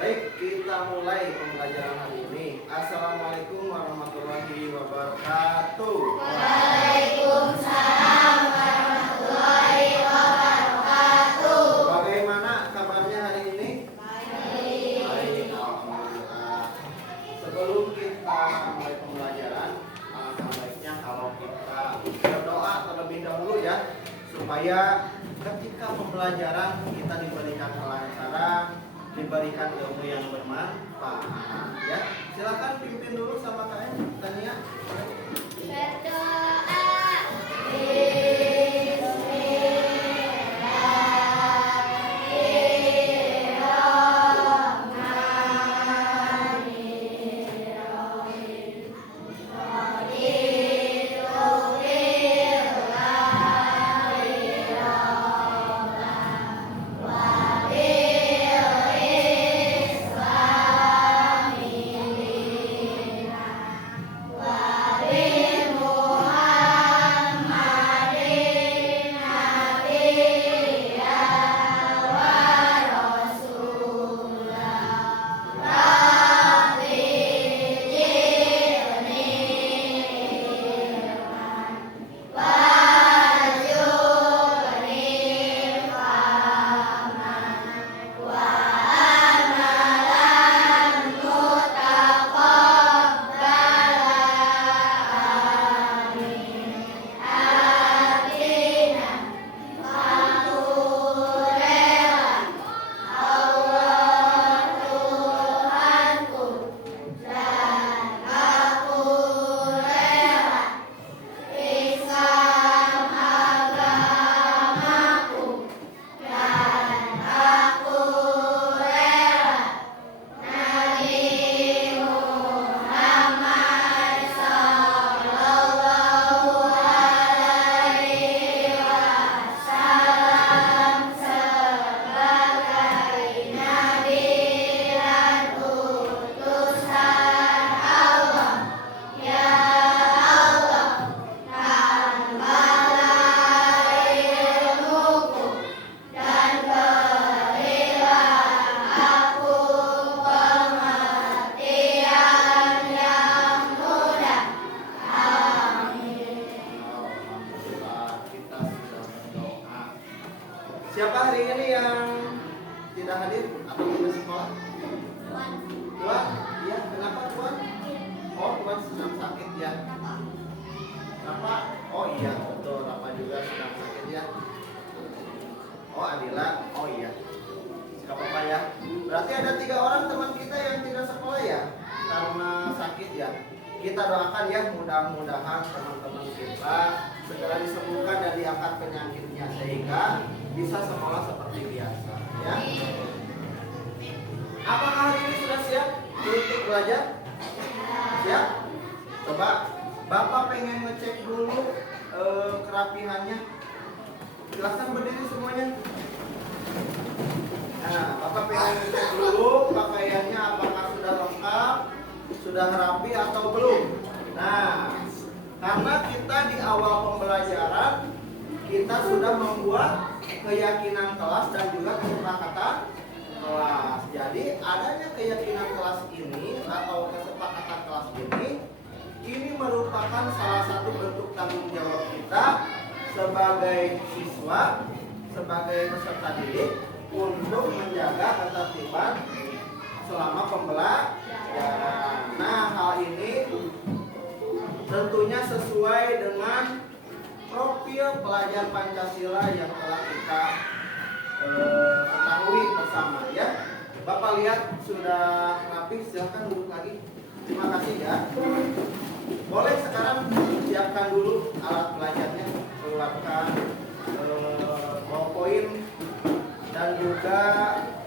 Baik, kita mulai pembelajaran hari ini. Assalamualaikum warahmatullahi wabarakatuh. Waalaikumsalam warahmatullahi wabarakatuh. Bagaimana kabarnya hari ini? Baik. Baik, alhamdulillah. Sebelum kita mulai pembelajaran, alangkah baiknya kalau kita berdoa terlebih dahulu ya, supaya ketika pembelajaran kita diberikan kelancaran, diberikan ilmu yang bermanfaat ya. Silakan pimpin dulu sama Kak Tania. Berdoa. Alhamdulillah kita sudah berdoa. Siapa hari ini yang tidak hadir atau tidak sekolah? Tuan? Iya, kenapa Tuan? Oh, Tuan sedang sakit ya. Kenapa? Oh iya, betul. Rafa juga sedang sakit ya. Oh, Adila. Oh iya. Gak apa-apa ya. Berarti ada 3 orang teman kita yang tidak sekolah ya, karena sakit ya. Kita doakan ya, mudah-mudahan teman-teman kita segera disembuhkan dan diangkat penyakitnya sehingga bisa sekolah seperti biasa ya. Apakah hari ini sudah siap untuk belajar? Siap? Coba Bapak pengen ngecek dulu kerapihannya. Silahkan berdiri semuanya. Nah, Bapak pengen ngecek dulu pakaiannya apakah sudah lengkap, sudah rapi atau belum. Nah, karena kita di awal pembelajaran kita sudah membuat keyakinan kelas dan juga kesepakatan kelas. Jadi adanya keyakinan kelas ini atau kesepakatan kelas ini merupakan salah satu bentuk tanggung jawab kita sebagai siswa, sebagai peserta didik untuk menjaga ketertiban selama pembelajaran. Nah, hal ini tentunya sesuai dengan profil pelajar Pancasila yang telah kita ketahui bersama ya. Bapak lihat sudah rapi, silahkan duduk lagi. Terima kasih ya. Boleh sekarang siapkan dulu alat belajarnya, keluarkan PowerPoint dan juga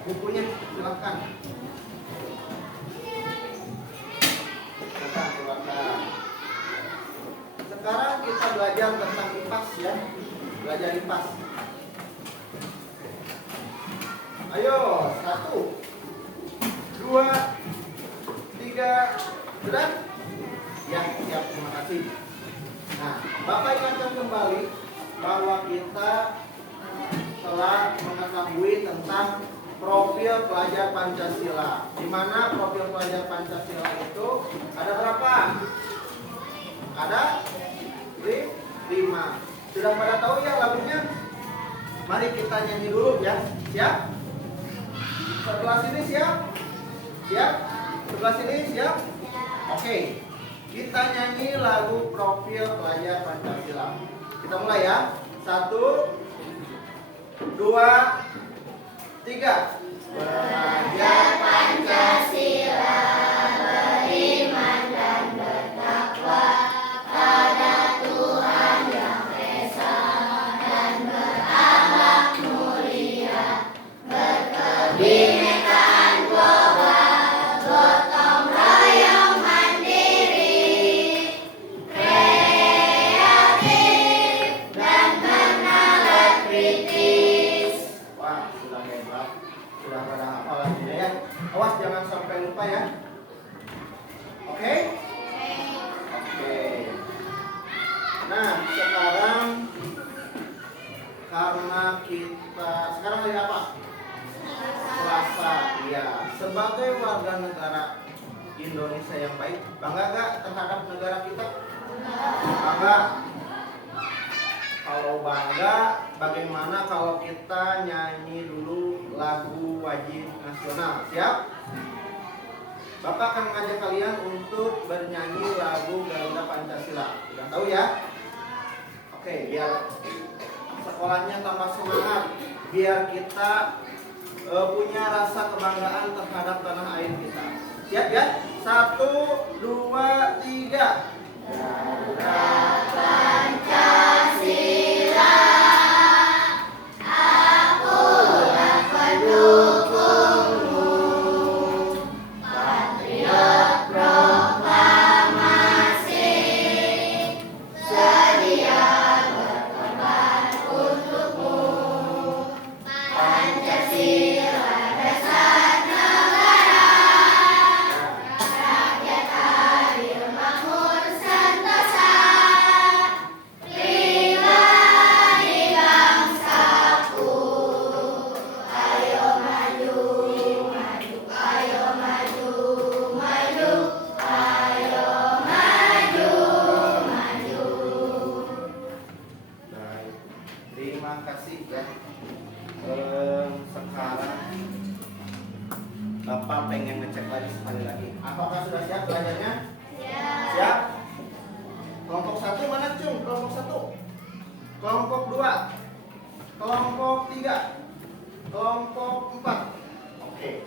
bukunya, silahkan. Keluarkan. Sekarang kita belajar tentang IPAS ya. Belajar IPAS. Ayo, 1, 2, 3, sudah? Ya, siap, terima kasih. Nah, Bapak ingatkan kembali bahwa kita telah mengetahui tentang profil pelajar Pancasila. Di mana profil pelajar Pancasila itu ada berapa? Ada 5. Sudah pada tahu ya lagunya? Mari kita nyanyi dulu ya. Siap? Sebelah sini siap? Siap? Sebelah sini siap? Oke. Kita nyanyi lagu profil pelajar Pancasila. Kita mulai ya. 1, 2, 3. Belajar Pancasila, beriman dan bertakwa pada Tuhan Yang Esa dan berakhlak mulia, berkebinekaan global, gotong royong mandiri, kreatif dan menalar kritis. Wah, sudah hebat. Sudah pada hafal lagunya ya. Awas jangan sampai lupa ya. Oke? Oke. Nah, sekarang karena kita sekarang hari apa? Selasa. Ya, sebagai warga negara Indonesia yang baik, bangga gak terhadap negara kita? Bangga. Kalau bangga, bagaimana kalau kita nyanyi dulu lagu wajib nasional? Siap? Bapak akan mengajak kalian untuk bernyanyi lagu Garuda Pancasila. Sudah tahu ya? Oke, biar sekolahnya tambah semangat, biar kita punya rasa kebanggaan terhadap tanah air kita. Siap ya? 1, 2, 3. Garuda Pancasila, akulah pendukungmu, patriot proklamasi, sedia berkorban untukmu. Pancasila dasar negara, rakyat adil makmur sentosa, pribadi bangsaku. Ayo maju, maju, ayo maju, maju, ayo maju, maju. Baik, terima kasih ya. Sekarang Bapak pengen ngecek lagi sekali lagi. Apakah sudah siap belajarnya? Siap? Kelompok 1 mana Cung? Kelompok 1. Kelompok 2. Kelompok 3. Kelompok 4. Oke.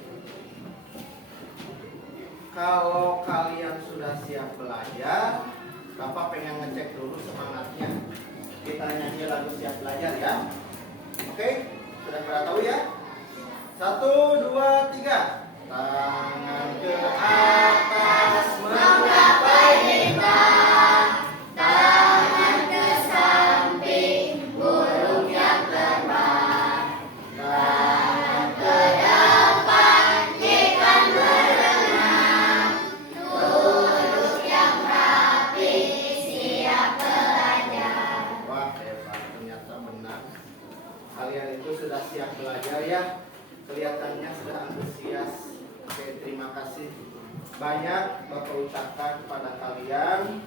Kalau kalian sudah siap belajar, Bapak pengen ngecek dulu semangatnya. Kita nyanyi lagu siap belajar ya. Oke, sudah pada tahu ya? 1, 2, 3. Tangan ke atas Menggapai bintang, tangan ke samping, burung yang terbang, tangan ke depan, ikan berenang, duduk yang rapi, siap belajar. Wah, hebat, ternyata benar. Kalian itu sudah siap belajar ya. Kelihatannya sudah antusias. Oke, terima kasih banyak Bapak ucapkan kepada kalian.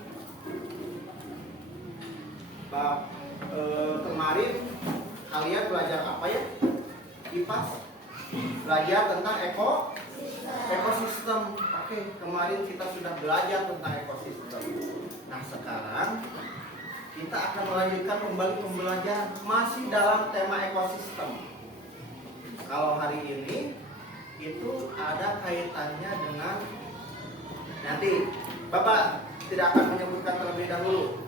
Kemarin kalian belajar apa ya? IPAS. Belajar tentang ekosistem. Oke, kemarin kita sudah belajar tentang ekosistem. Nah, sekarang kita akan melanjutkan kembali pembelajaran masih dalam tema ekosistem. Kalau hari ini itu ada kaitannya dengan nanti Bapak tidak akan menyebutkan terlebih dahulu,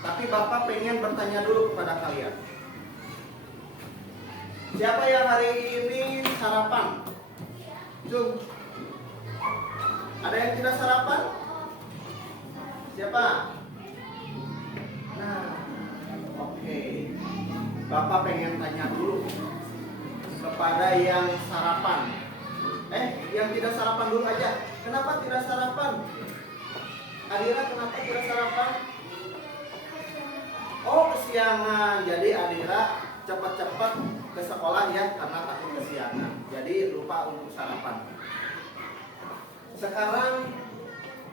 tapi Bapak pengen bertanya dulu kepada kalian. Siapa yang hari ini sarapan? Cung. Ada yang tidak sarapan? Siapa? Nah, oke. Bapak pengen tanya dulu kepada yang sarapan. Yang tidak sarapan dulu aja. Kenapa tidak sarapan? Adira, kenapa tidak sarapan? Oh, kesiangan. Jadi Adira cepat-cepat ke sekolah ya karena takut kesiangan. Jadi lupa untuk sarapan. Sekarang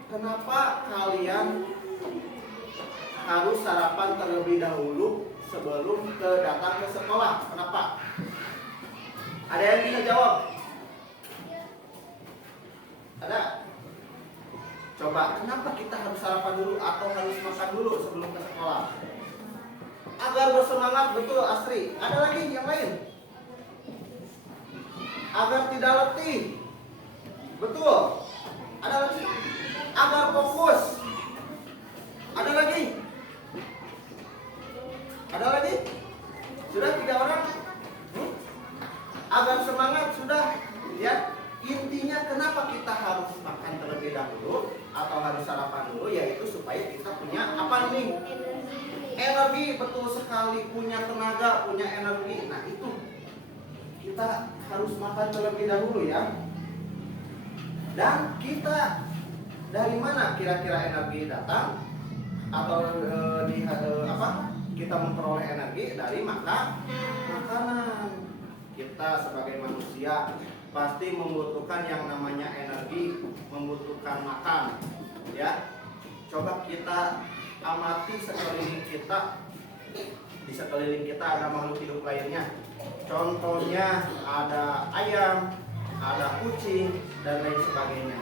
kenapa kalian harus sarapan terlebih dahulu sebelum datang ke sekolah? Kenapa? Ada yang bisa jawab? Ada? Coba, kenapa kita harus sarapan dulu atau harus makan dulu sebelum ke sekolah? Agar bersemangat, betul Astri. Ada lagi yang lain? Agar tidak letih. Betul. Ada lagi? Agar fokus. Ada lagi? Ada lagi? Sudah 3 orang? Agar semangat sudah. Ya. Intinya kenapa kita harus makan terlebih dahulu atau harus sarapan dulu, yaitu supaya kita punya apa nih? Energi, betul sekali, punya tenaga, punya energi. Nah itu kita harus makan terlebih dahulu ya. Dan kita dari mana kira-kira energi datang atau kita memperoleh energi dari makanan. Kita sebagai manusia pasti membutuhkan yang namanya energi, membutuhkan makan, ya. Coba kita amati sekeliling kita. Di sekeliling kita ada makhluk hidup lainnya. Contohnya ada ayam, ada kucing, dan lain sebagainya.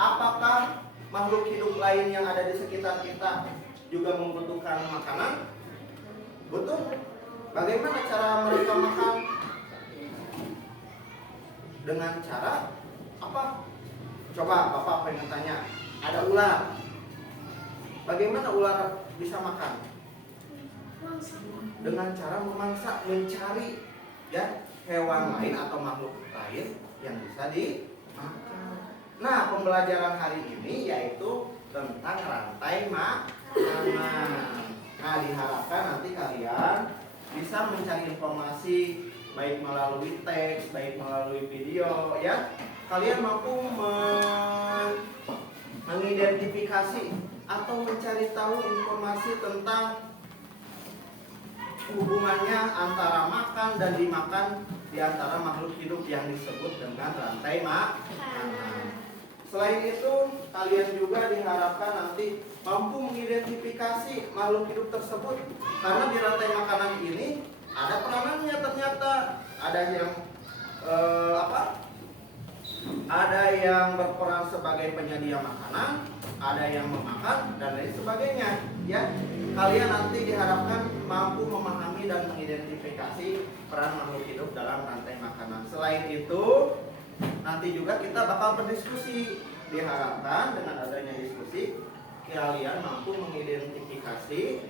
Apakah makhluk hidup lain yang ada di sekitar kita juga membutuhkan makanan? Betul. Bagaimana cara mereka makan? Dengan cara apa? Coba Bapak pengen tanya. Ada ular. Bagaimana ular bisa makan? Dengan cara memangsa, mencari ya hewan lain atau makhluk lain yang bisa dimakan. Nah, pembelajaran hari ini yaitu tentang rantai makanan. Nah, diharapkan nanti kalian bisa mencari informasi baik melalui teks, baik melalui video ya. Kalian mampu mengidentifikasi atau mencari tahu informasi tentang hubungannya antara makan dan dimakan di antara makhluk hidup yang disebut dengan rantai makanan. Selain itu, kalian juga diharapkan nanti mampu mengidentifikasi makhluk hidup tersebut karena di rantai makanan ini ada peranannya ternyata. Ada yang ada yang berperan sebagai penyedia makanan, ada yang memakan dan lain sebagainya. Ya, kalian nanti diharapkan mampu memahami dan mengidentifikasi peran makhluk hidup dalam rantai makanan. Selain itu, nanti juga kita bakal berdiskusi. Diharapkan dengan adanya diskusi, kalian mampu mengidentifikasi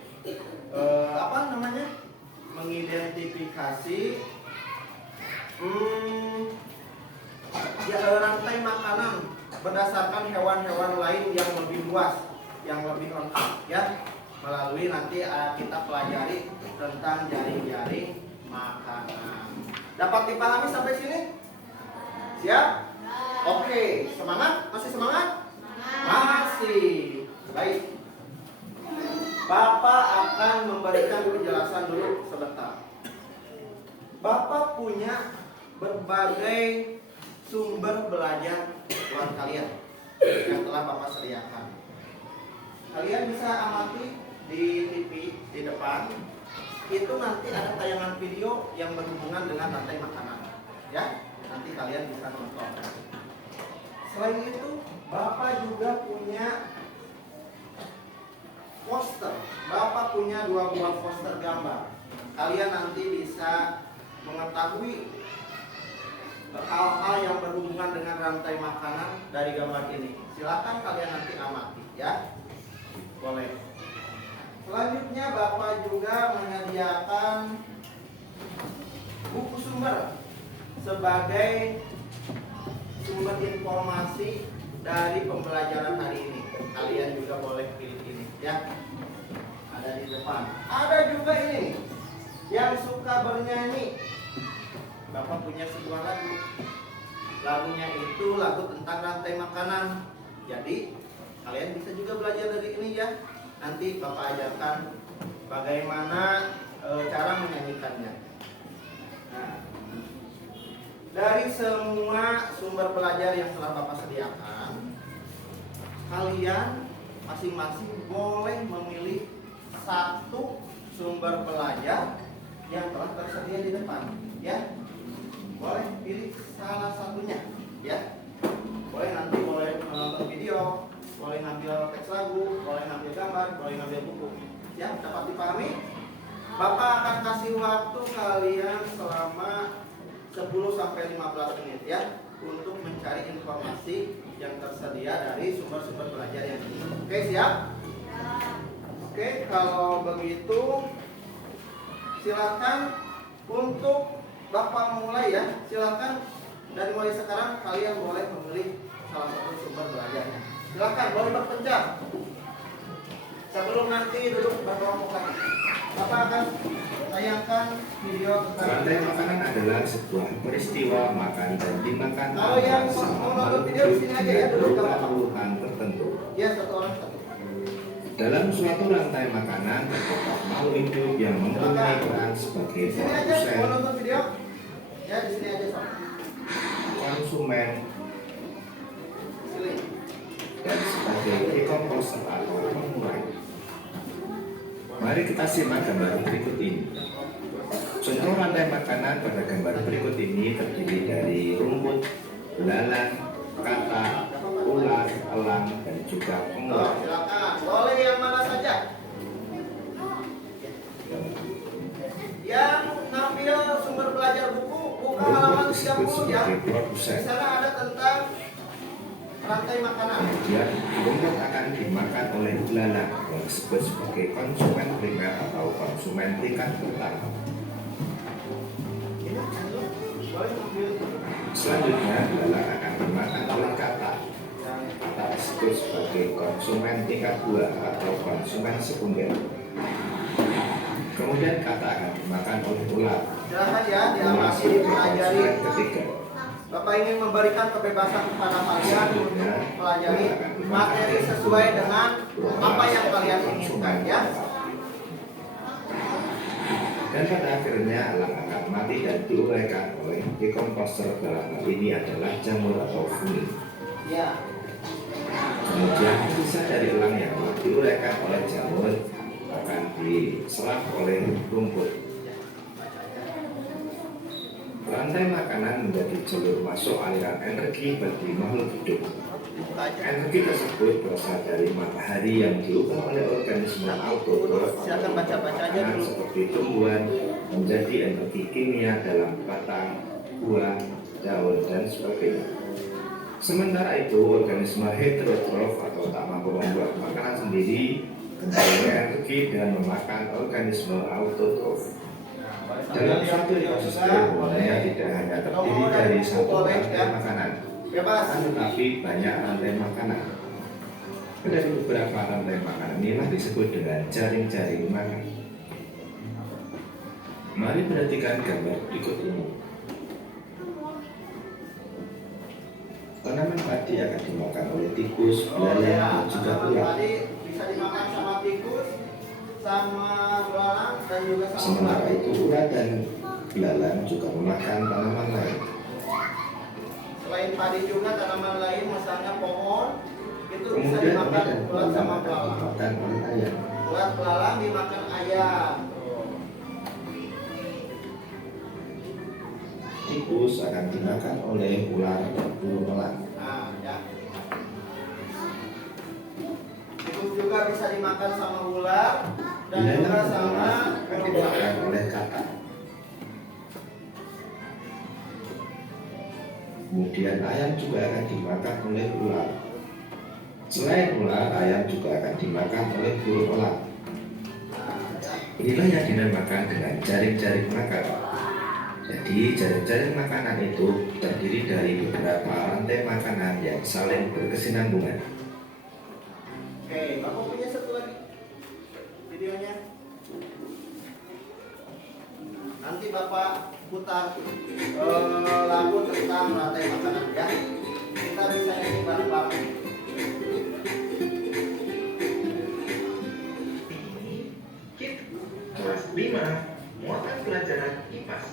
mengidentifikasi rantai makanan berdasarkan hewan-hewan lain yang lebih luas, yang lebih lengkap ya, melalui nanti kita pelajari tentang jaring-jaring makanan. Dapat dipahami sampai sini? Siap? Oke, semangat? Masih semangat? Masih. Baik. Bapak akan memberikan penjelasan dulu sebentar. Bapak punya berbagai sumber belajar buat kalian yang telah Bapak sediakan. Kalian bisa amati di TV di depan. Itu nanti ada tayangan video yang berhubungan dengan rantai makanan. Ya, nanti kalian bisa nonton. Selain itu, Bapak juga punya poster. Bapak punya 2 buah poster gambar. Kalian nanti bisa mengetahui hal-hal yang berhubungan dengan rantai makanan dari gambar ini. Silakan kalian nanti amati ya. Boleh. Selanjutnya Bapak juga menyediakan buku sumber sebagai sumber informasi dari pembelajaran hari ini. Kalian juga boleh pilih ini ya. Ada di depan. Ada juga ini yang suka bernyanyi. Bapak punya sebuah lagu. Lagunya itu lagu tentang rantai makanan. Jadi kalian bisa juga belajar dari ini ya. Nanti Bapak ajarkan bagaimana cara menyanyikannya. dari semua sumber belajar yang telah Bapak sediakan, kalian masing-masing boleh memilih satu sumber belajar yang telah tersedia di depan, ya. Boleh pilih salah satunya, ya. Boleh menonton video, boleh ngambil teks lagu, boleh ngambil gambar, boleh ngambil buku. Ya, dapat dipahami? Bapak akan kasih waktu kalian selama 10 sampai 15 menit ya untuk mencari informasi yang tersedia dari sumber-sumber belajar yang ini. Oke, siap? Oke, kalau begitu silakan untuk Bapak mulai ya. Silakan dari mulai sekarang kalian boleh memilih salah satu sumber belajarnya. Silakan, boleh berpencar. Sebelum nanti duduk berkelompok lagi. Bapak akan tayangkan video tentang rantai makanan adalah sebuah peristiwa makan dan dimakan kalau yang mau nonton video di sini aja ya, duduk kalau kebutuhan tertentu. ya, satu orang satu. Dalam suatu rantai makanan terdapat makhluk hidup yang mempunyai peran sebagai Di sini aja mau produsen, nonton video. Ya, di sini aja sama. konsumen, Sini. dan sebagai dekomposer atau pengurai. Mari kita simak gambar berikut ini. Contoh rantai makanan pada gambar berikut ini terdiri dari rumput, belalang, kata, ular, elang, dan juga Oh, pengurai. silakan. Boleh yang mana saja. Yang ngambil sumber belajar buku, buka halaman Rumput disebut 30 ya. sebagai Di produsen. sana ada tentang rantai makanan. Kemudian rumput akan dimakan oleh belalang yang disebut sebagai konsumen primer atau konsumen tingkat pertama. Ini boleh ngambil Selanjutnya belalang akan dimakan oleh kata. yang Kata disebut sebagai konsumen tingkat 2 atau konsumen sekunder. Kemudian kata akan dimakan oleh ular. silakan ya, Ular diamati, sebagai dipelajari. konsumen ketiga. Bapak ingin memberikan kebebasan kepada kalian untuk mempelajari materi sesuai dengan apa yang kalian inginkan ya. Dan pada akhirnya elang akan mati dan diuraikan oleh dekomposer, dalam hal ini adalah jamur atau fungi. Ya. Kemudian sisa dari elang yang diuraikan oleh jamur akan diserap oleh rumput. Rantai makanan menjadi jalur masuk aliran energi bagi makhluk hidup. Buka aja. Energi tersebut berasal dari matahari yang diubah oleh organisme autotrof Silakan baca-baca aja makanan dulu. seperti tumbuhan menjadi energi kimia dalam batang, buah, daun, dan sebagainya. Sementara itu, organisme heterotrof atau tak mampu membuat makanan sendiri memperoleh energi dengan memakan organisme autotrof. Dalam suatu ekosistem, umumnya tidak hanya terdiri dari satu rantai makanan, Bebas. tetapi banyak rantai makanan. Dari beberapa rantai makanan inilah disebut dengan jaring-jaring makan. Mari perhatikan gambar berikut ini. Tanaman padi akan dimakan oleh tikus, Oh belalang, ya, dan juga tanaman ular. padi bisa dimakan sama tikus, sama belalang dan juga sama Sementara ular. itu ular dan belalang juga memakan tanaman lain. Selain padi juga tanaman lain, misalnya pohon, itu bisa Kemudian ular dimakan dan ulat belalang sama akan belalang. dimakan oleh ayam. Ulat belalang dimakan ayam. Tikus akan dimakan oleh ular dan burung elang. Nah, ya. Tikus juga bisa dimakan sama ular dan juga Belalang dan sama elang akan burung dimakan elang. oleh kata. Kemudian ayam juga akan dimakan oleh ular. Selain ular, ayam juga akan dimakan oleh burung elang. Inilah yang dinamakan dengan jaring-jaring makan. Jadi jaring-jaring makanan itu terdiri dari beberapa rantai makanan yang saling berkesinambungan. Oke, Bapak punya satu lagi videonya. Nanti Bapak putar lagu tentang rantai makanan ya. Kita bisa nyanyi bareng-bareng. Kelas 5 muatan pelajaran IPAS.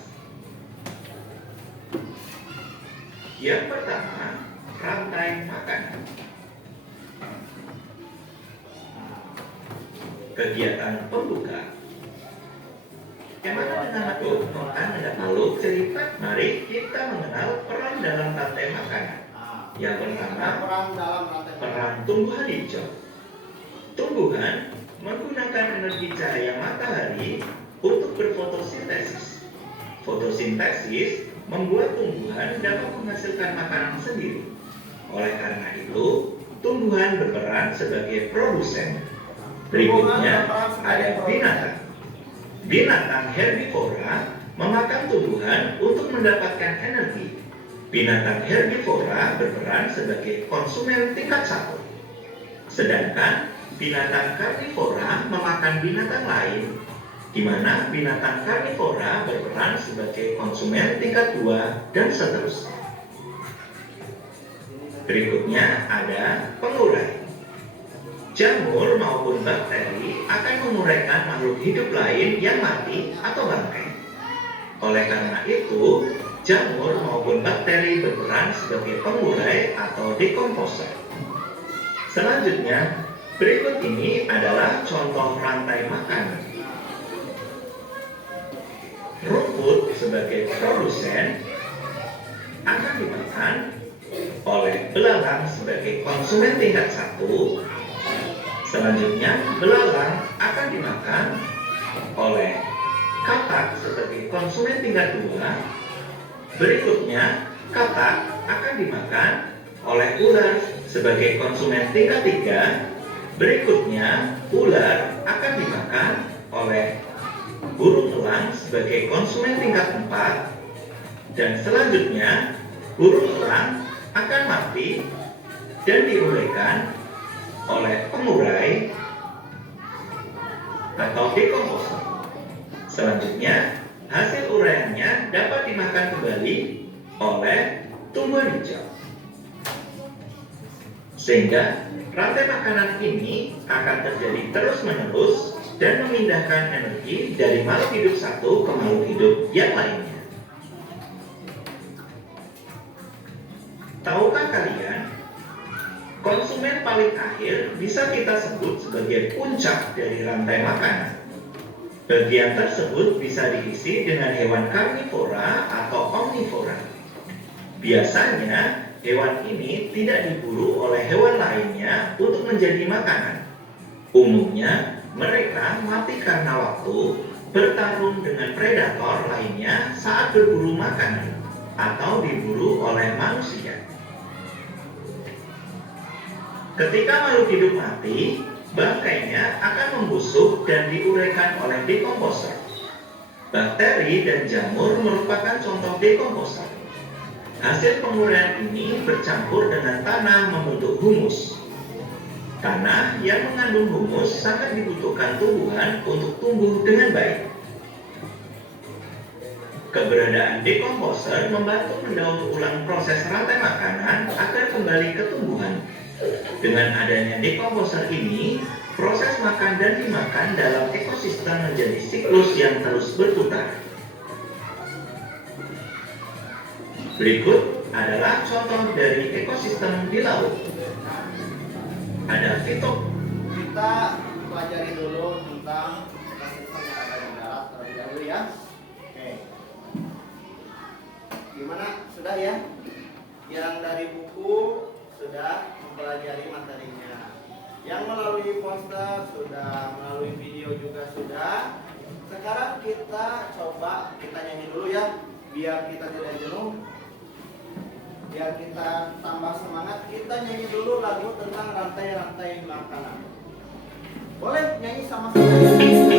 Yang pertama, rantai makanan. Kegiatan pembuka. Bagaimana dengan aku akan lalu cerita? Mari kita mengenal peran dalam rantai makanan. Yang pertama, peran tumbuhan hijau. Tumbuhan menggunakan energi cahaya matahari untuk berfotosintesis. Fotosintesis membuat tumbuhan dapat menghasilkan makanan sendiri. Oleh karena itu, tumbuhan berperan sebagai produsen. Berikutnya ada binatang. Binatang herbivora memakan tumbuhan untuk mendapatkan energi. Binatang herbivora berperan sebagai konsumen tingkat 1. Sedangkan binatang karnivora memakan binatang lain, di mana binatang karnivora berperan sebagai konsumen tingkat 2 dan seterusnya. Berikutnya ada pengurai. Jamur maupun bakteri akan menguraikan makhluk hidup lain yang mati atau bangkai. Oleh karena itu, jamur maupun bakteri berperan sebagai pengurai atau dekomposer. Selanjutnya, berikut ini adalah contoh rantai makanan. Rumput sebagai produsen akan dimakan oleh belalang sebagai konsumen tingkat 1. Selanjutnya, belalang akan dimakan oleh katak sebagai konsumen tingkat 2. Berikutnya, katak akan dimakan oleh ular sebagai konsumen tingkat 3. Berikutnya, ular akan dimakan oleh burung elang sebagai konsumen tingkat 4. Dan selanjutnya, burung elang akan mati dan diuraikan oleh pengurai atau dekomposer. Selanjutnya, hasil uraiannya dapat dimakan kembali oleh tumbuhan hijau. Sehingga rantai makanan ini akan terjadi terus-menerus dan memindahkan energi dari makhluk hidup satu ke makhluk hidup yang lainnya. Tahukah kalian, konsumen paling akhir bisa kita sebut sebagai puncak dari rantai makanan. Bagian tersebut bisa diisi dengan hewan karnivora atau omnivora. Biasanya, hewan ini tidak diburu oleh hewan lainnya untuk menjadi makanan. Umumnya, mereka mati karena waktu, bertarung dengan predator lainnya saat berburu makanan atau diburu oleh manusia. Ketika makhluk hidup mati, bangkainya akan membusuk dan diuraikan oleh dekomposer. Bakteri dan jamur merupakan contoh dekomposer. Hasil penguraian ini bercampur dengan tanah membentuk humus. Tanah yang mengandung humus sangat dibutuhkan tumbuhan untuk tumbuh dengan baik. Keberadaan dekomposer membantu mendaur ulang proses rantai makanan agar kembali ke tumbuhan. Dengan adanya dekomposer ini, proses makan dan dimakan dalam ekosistem menjadi siklus yang terus berputar. Berikut adalah contoh dari ekosistem di laut. Ada fitok. Kita pelajari dulu tentang ekosistem yang ada di darat terlebih dahulu ya. Oke. Gimana? Sudah ya? Yang dari buku sudah mempelajari materinya. Yang melalui poster sudah, melalui video juga sudah. Sekarang kita coba kita nyanyi dulu ya, biar kita tidak jenuh. Biar kita tambah semangat, kita nyanyi dulu lagu tentang rantai-rantai makanan. Boleh nyanyi sama-sama ya? Terima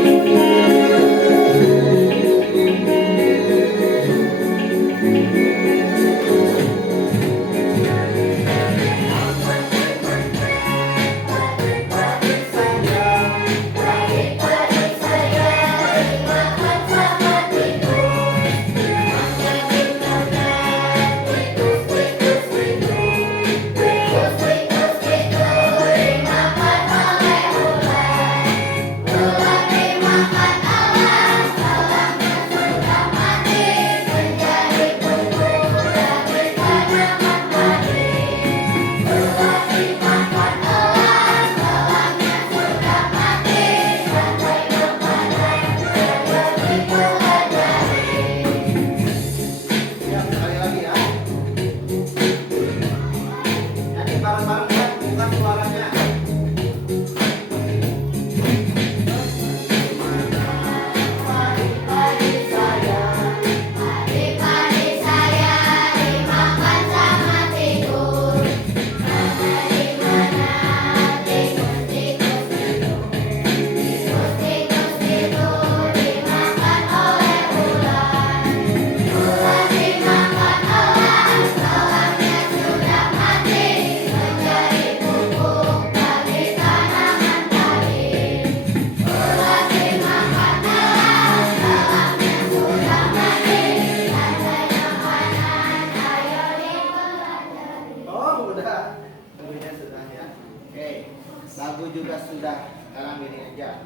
lagu juga sudah. Sekarang ini aja.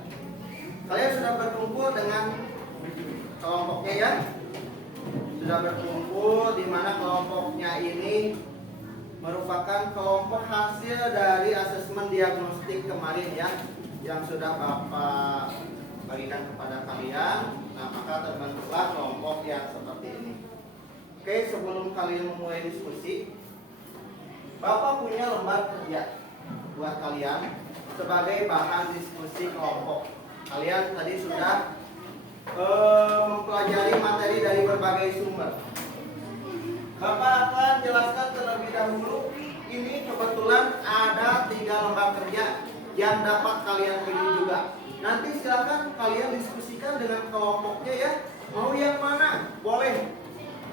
Kalian sudah berkumpul dengan kelompoknya ya? Sudah berkumpul di mana kelompoknya ini merupakan kelompok hasil dari asesmen diagnostik kemarin ya, yang sudah Bapak bagikan kepada kalian. Nah, maka terbentuklah kelompok yang seperti ini. Oke, sebelum kalian memulai diskusi, Bapak punya lembar kerja buat kalian sebagai bahan diskusi kelompok. Kalian tadi sudah mempelajari materi dari berbagai sumber. Bapak akan jelaskan terlebih dahulu. Ini kebetulan ada 3 lembar kerja yang dapat kalian pilih juga. Nanti silakan kalian diskusikan dengan kelompoknya ya. Mau yang mana? Boleh.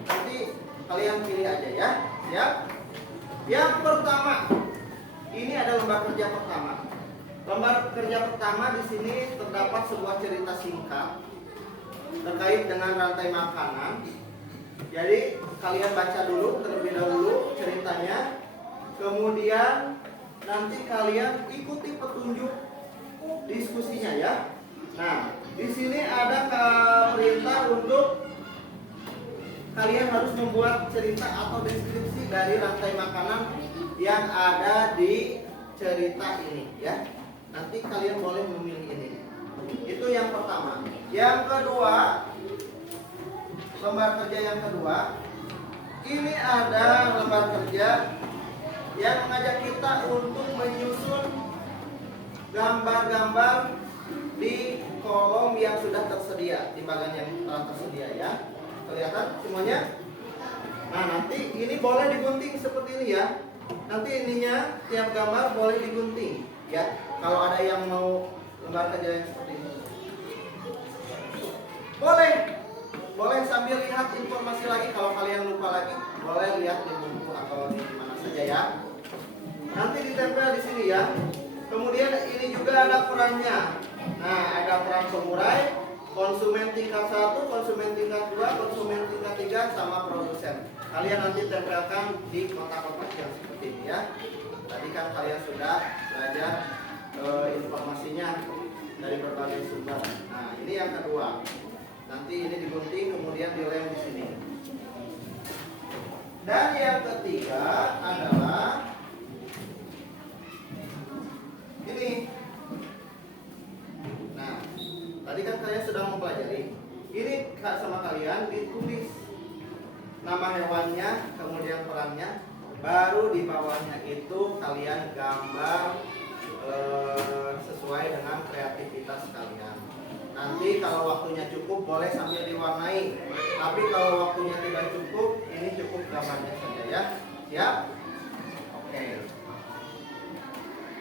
Nanti kalian pilih aja ya. Siap? Yang pertama, ini ada lembar kerja pertama. Lembar kerja pertama di sini terdapat sebuah cerita singkat terkait dengan rantai makanan. Jadi kalian baca dulu terlebih dahulu ceritanya, kemudian nanti kalian ikuti petunjuk diskusinya ya. Nah, di sini ada perintah untuk kalian harus membuat cerita atau deskripsi dari rantai makanan yang ada di cerita ini ya. Nanti kalian boleh memilih ini. Itu yang pertama. Yang kedua, lembar kerja yang kedua, ini ada lembar kerja yang mengajak kita untuk menyusun gambar-gambar di kolom yang sudah tersedia, timbangan yang telah tersedia ya. Kelihatan semuanya? Nah, nanti ini boleh digunting seperti ini ya. Nanti ininya tiap gambar boleh digunting ya. Kalau ada yang mau lembar kerja yang seperti ini, boleh. Boleh sambil lihat informasi lagi. Kalau kalian lupa lagi, boleh lihat di buku atau di mana saja ya. Nanti ditempel di sini ya. Kemudian ini juga ada perannya. Nah, ada peran pemurai, konsumen tingkat 1, konsumen tingkat 2, konsumen tingkat 3, sama produsen. Kalian nanti tempelkan di kotak-kotak yang seperti ini ya. Tadi kan kalian sudah belajar informasinya dari berbagai sumber. Nah, ini yang kedua. Nanti ini digunting kemudian dilem di sini. Dan yang ketiga adalah ini. Nah, tadi kan kalian sudah mempelajari. Ini sama kalian ditulis nama hewannya, kemudian perannya, baru di bawahnya itu kalian gambar sesuai dengan kreativitas kalian. Nanti kalau waktunya cukup boleh sambil diwarnai. Tapi kalau waktunya tidak cukup, ini cukup gambarnya saja ya. Siap? Oke.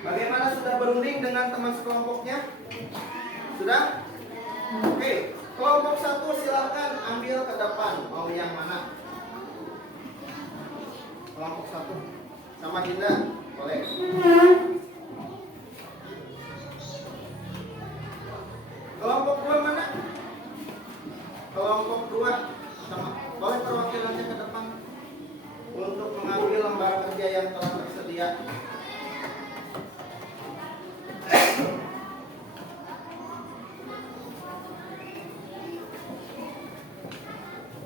Bagaimana, sudah berunding dengan teman sekelompoknya? Sudah? Oke. Kelompok 1 silakan ambil ke depan. Mau yang mana? Kelompok 1 sama Dinda, boleh. Kelompok 2 mana? Kelompok 2 sama, boleh perwakilannya ke depan untuk mengambil lembar kerja yang telah tersedia.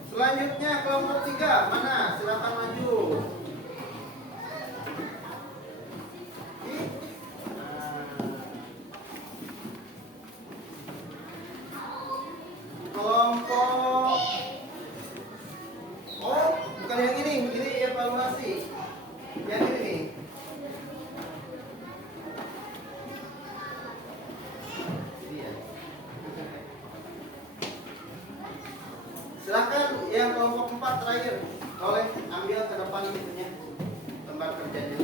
Selanjutnya kelompok 3 mana? Silakan maju. Kelompok, oh bukan yang ini evaluasi. Yang ini. Iya. Silakan yang kelompok 4 terakhir, boleh ambil ke depan itunya, lembar kerjanya.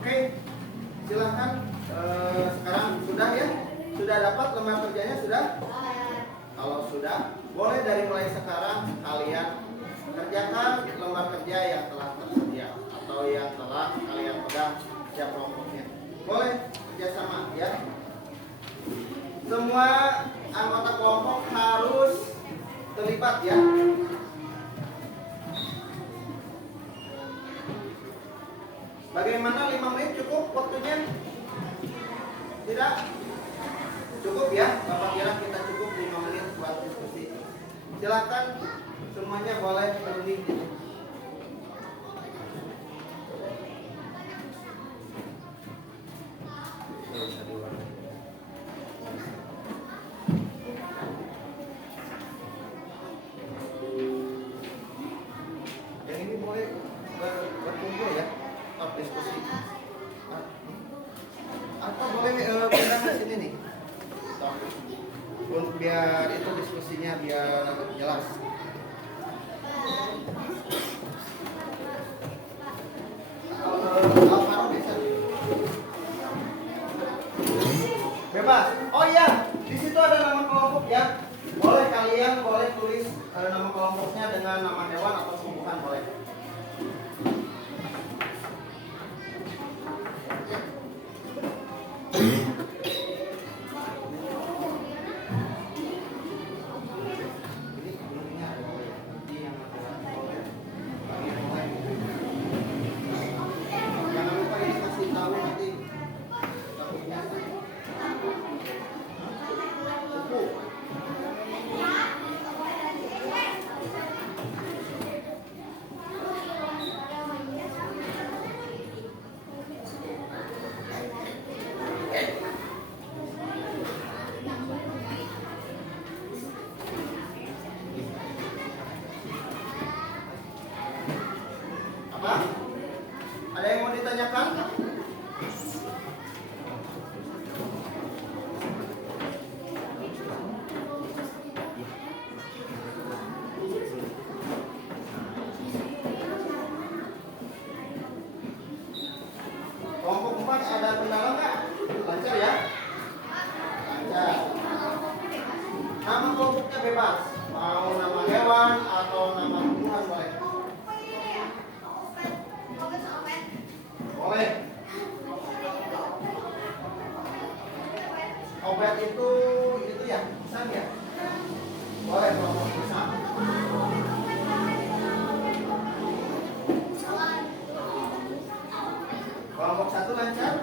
Oke, silahkan. Sekarang sudah ya? Sudah dapat lembar kerjanya? Sudah? Kalau sudah, boleh dari mulai sekarang kalian kerjakan lembar kerja yang telah tersedia atau yang telah kalian pegang setiap kelompoknya. Boleh kerjasama ya. Semua anggota kelompok harus berlipat ya. Bagaimana 5 menit cukup waktunya? Tidak? Cukup ya? Bapak kira kita cukup 5 menit buat diskusi. Silakan semuanya boleh berunding. Yang ini boleh berkumpul ya, diskusi. Atau boleh pindah ke sini nih, untuk biar itu diskusinya biar jelas. Alvaro bisa. Bebas. Oh iya, di situ ada nama kelompok ya. Boleh kalian boleh tulis nama kelompoknya dengan nama hewan atau tumbuhan boleh. Ini sebelumnya ada boleh. Nanti yang ada boleh. Bagian boleh. Jangan lupa ini kasih tahu nanti. Takutnya. Cukup. Apa? Ada yang mau ditanyakan? Kelompok 4 ada kendala nggak? Lancar ya? Lancar. Nama kelompoknya bebas. Mau nama hewan atau nama tumbuhan boleh. Boleh. Obet itu ya, pisang ya? Boleh kelompok pisang. Kelompok 1 lancar.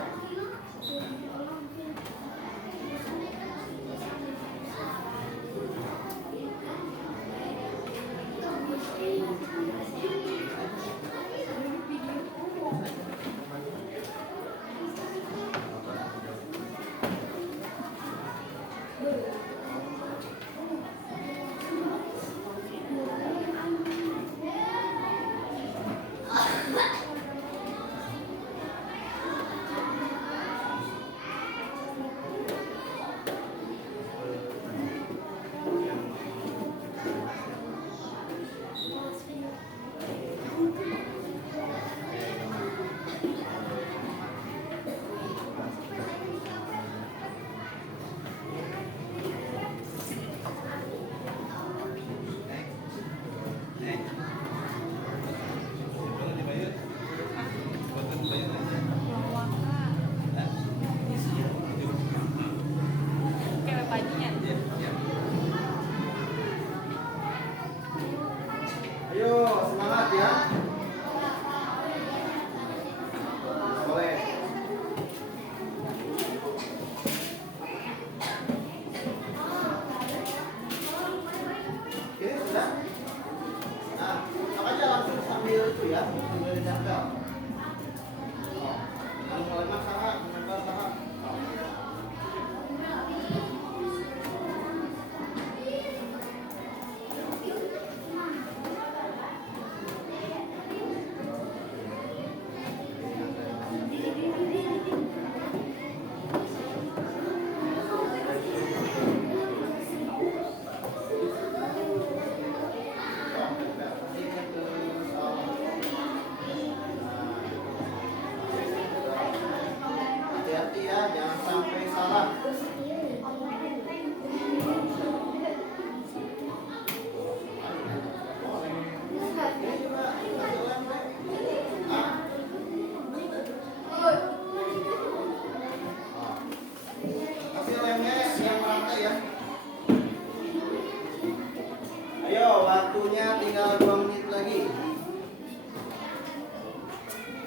tinggal 2 menit lagi.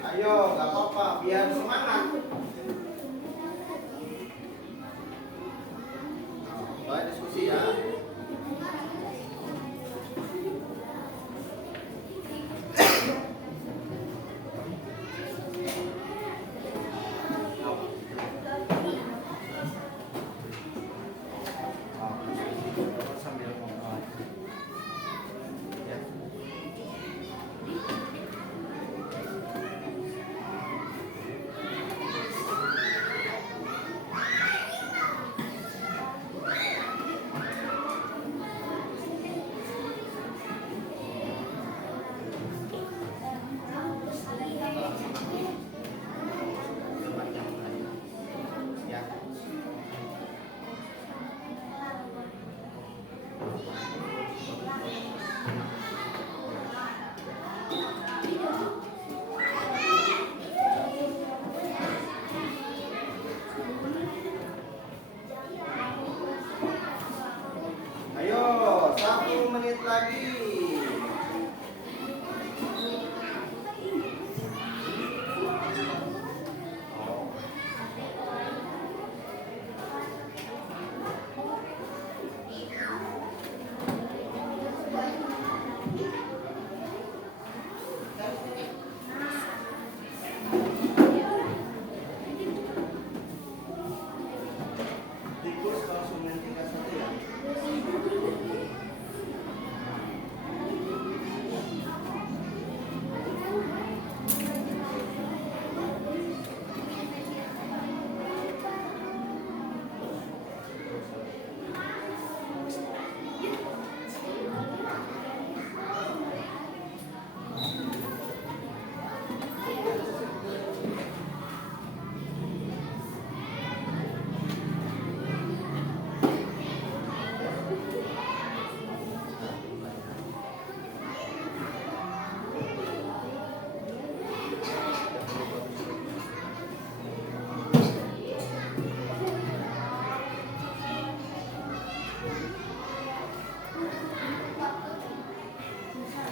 Ayo, gak apa-apa, biar semangat. Baik, diskusi ya. Sambil ngobrol. Ya. Ya. Ayo, 1 menit lagi. Tikus langsung main tingkat 1 ya.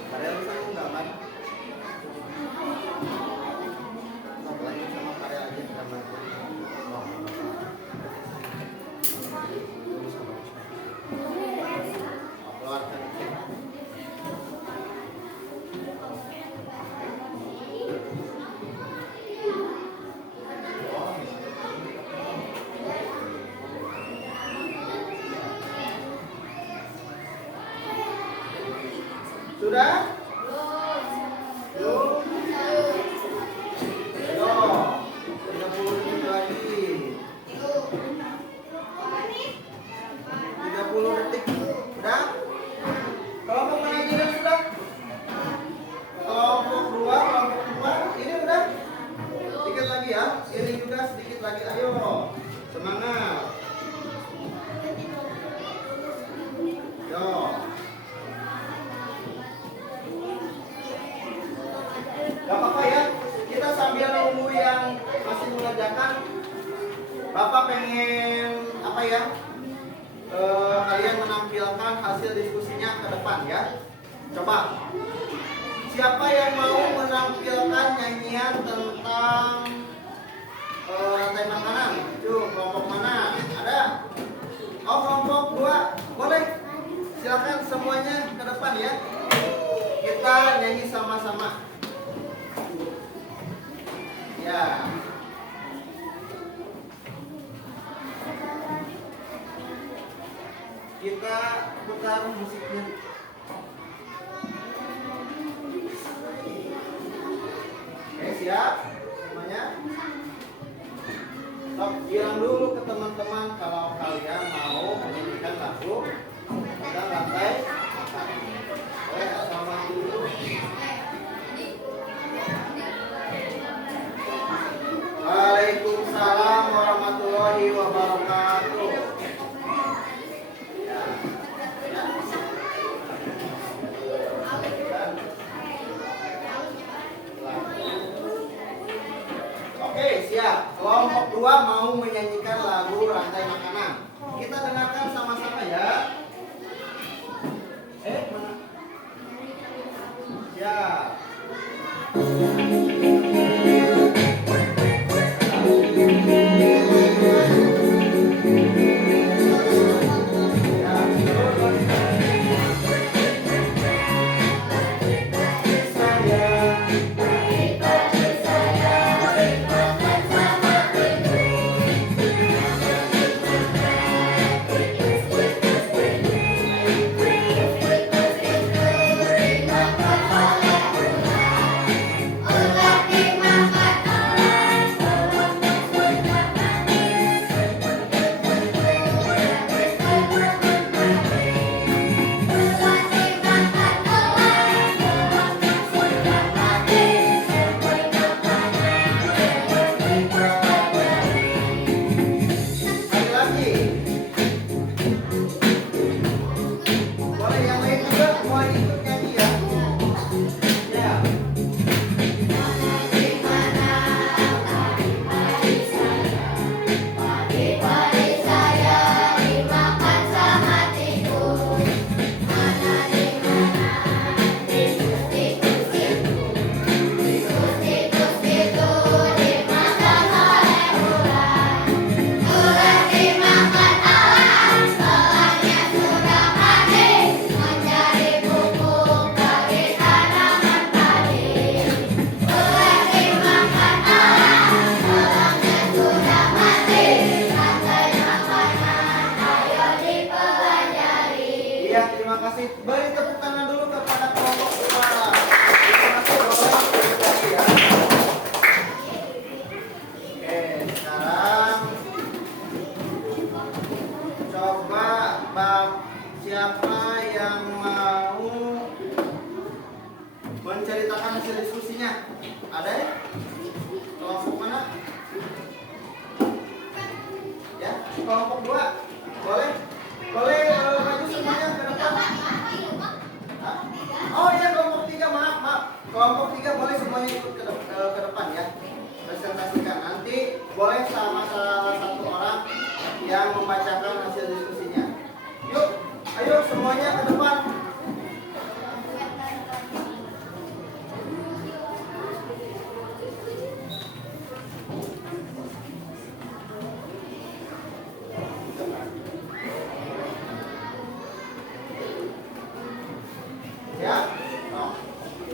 Karya bisa enggak, Man? Apalagi sama karya aja karena keluarkan. Sudah? Belum? Ayo, 30 detik lagi. 30 detik. Sudah? Kelompok mana aja yang sudah? Kelompok 2, kelompok 4. Ini udah? Sedikit lagi ya. Ini juga sedikit lagi. Ayo, semangat. Yo. Gak apa-apa ya, kita sambil nunggu yang masih mengerjakan. Bapak pengen apa ya? Kalian menampilkan hasil diskusinya ke depan ya. Coba, siapa yang mau menampilkan nyanyian tentang rantai makanan? Tuh, kelompok mana? Ada? Oh, kelompok 2, boleh. Silakan semuanya ke depan ya. Kita nyanyi sama-sama. Ya. Kita putar musiknya. Oke, siap semuanya? Stop, bilang dulu ke teman-teman kalau kalian mau menyanyikan lagu tentang rantai makanan. Oke, assalamualaikum dulu. Waalaikumsalam warahmatullahi wabarakatuh. Ya. Ya. kasih. Beri tepuk tangan dulu kepada kelompok 2. Terima kasih boleh berdiri ya. Oke, sekarang coba siapa yang mau menceritakan hasil diskusinya? Ada ya? Kelompok mana? Ya, kelompok 2. Boleh? Boleh maju semuanya ke depan. Hah? Oh iya, kelompok 3, maaf. Kelompok 3 boleh semuanya ikut ke depan ya. Presentasikan. Nanti boleh sama salah satu orang yang membacakan hasil diskusinya. Yuk, ayo semuanya ke depan. Ya, oh.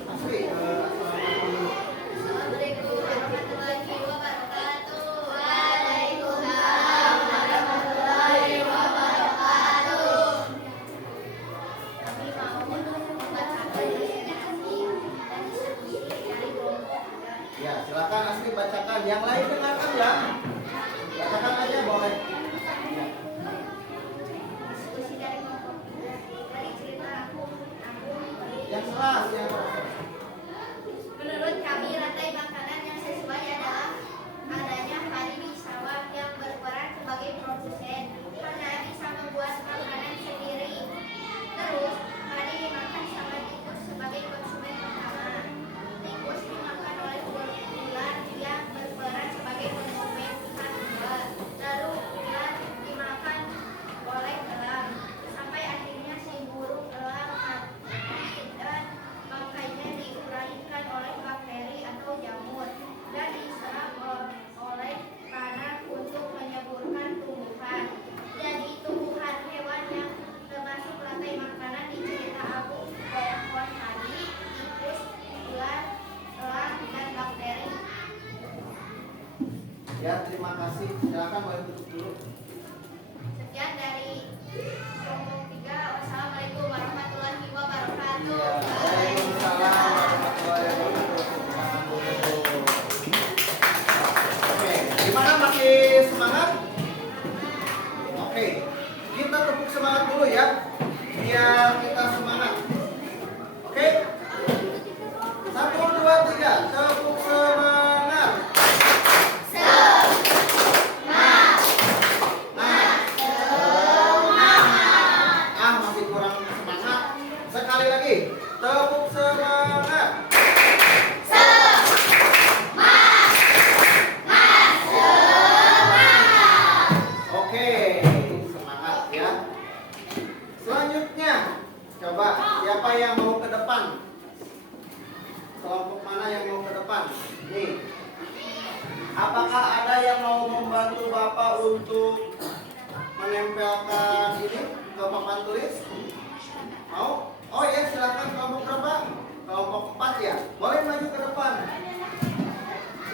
Asli, assalamualaikum dulu. Assalamualaikum warahmatullahi wabarakatuh. Waalaikumsalam warahmatullahi wabarakatuh. Kami mau membacakan dari kelompok. Ya, silakan Asli bacakan. Yang lain dengarkan ya. Bacakan aja boleh. Ya. Diskusi dari kelompok dari cerita aku. Yang keras, yang keras. Menurut kami rantai makanan yang sesuai adalah adanya padi di sawah yang berperan sebagai produsen karena bisa membuat makanan sendiri. Terus padi dimakan sama tikus sebagai konsumen pertama. Tikus dimakan oleh ular yang berperan sebagai konsumen pihak kedua. Lalu ular dimakan oleh elang sampai akhirnya si burung elang mati dan bangkainya diuraikan oleh bakteri atau jamur dan diserap oleh tanah untuk menyuburkan tumbuhan. Jadi tumbuhan hewan yang termasuk rantai makanan di cerita aku pohon tadi, tikus, ular, elang, dan bakteri. Ya, terima kasih. Silakan boleh duduk dulu. Sekian dari kelompok 3. Wassalamualaikum warahmatullahi wabarakatuh. Ya, waalaikumsalam warahmatullahi wabarakatuh. Oke, gimana, masih semangat? Oke, kita tepuk semangat dulu ya, biar kita semangat. Oke, 1, 2, 3, tepuk semangat. Masih kurang semangat. Sekali lagi, tepuk semangat. Oke, semangat ya. Selanjutnya, coba siapa yang mau ke depan? Kelompok mana yang mau ke depan? Nih. Apakah ada yang mau membantu Bapak untuk menempelkan ini ke papan tulis? Mau? Oh ya, silakan. Kelompok berapa? Kelompok 4 ya. Boleh maju ke depan.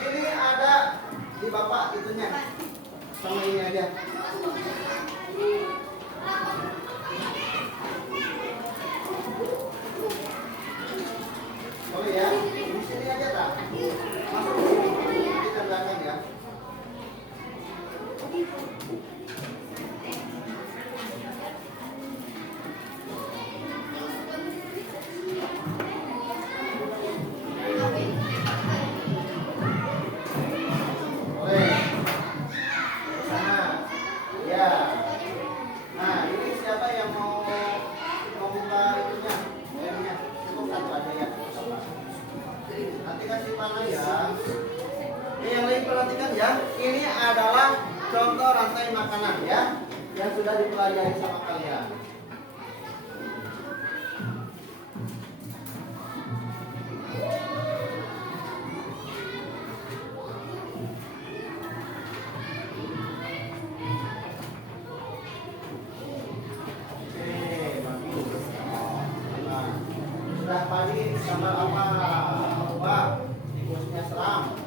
Ini ada di Bapak itunya. Sama ini aja. Boleh ya? Di sini aja tak? Masuk ke sini. Kita belakang ya. Boleh. Sana. Ya. Nah, ini siapa yang mau buka itunya? Lemnya. Cukup satu aja ya. Nanti kasih mana ya? Ini yang lain perhatikan ya. Ini adalah contoh rantai makanan ya, yang sudah dipelajari sama kalian. Sudah pagi sama apa? Wah, tikusnya seram,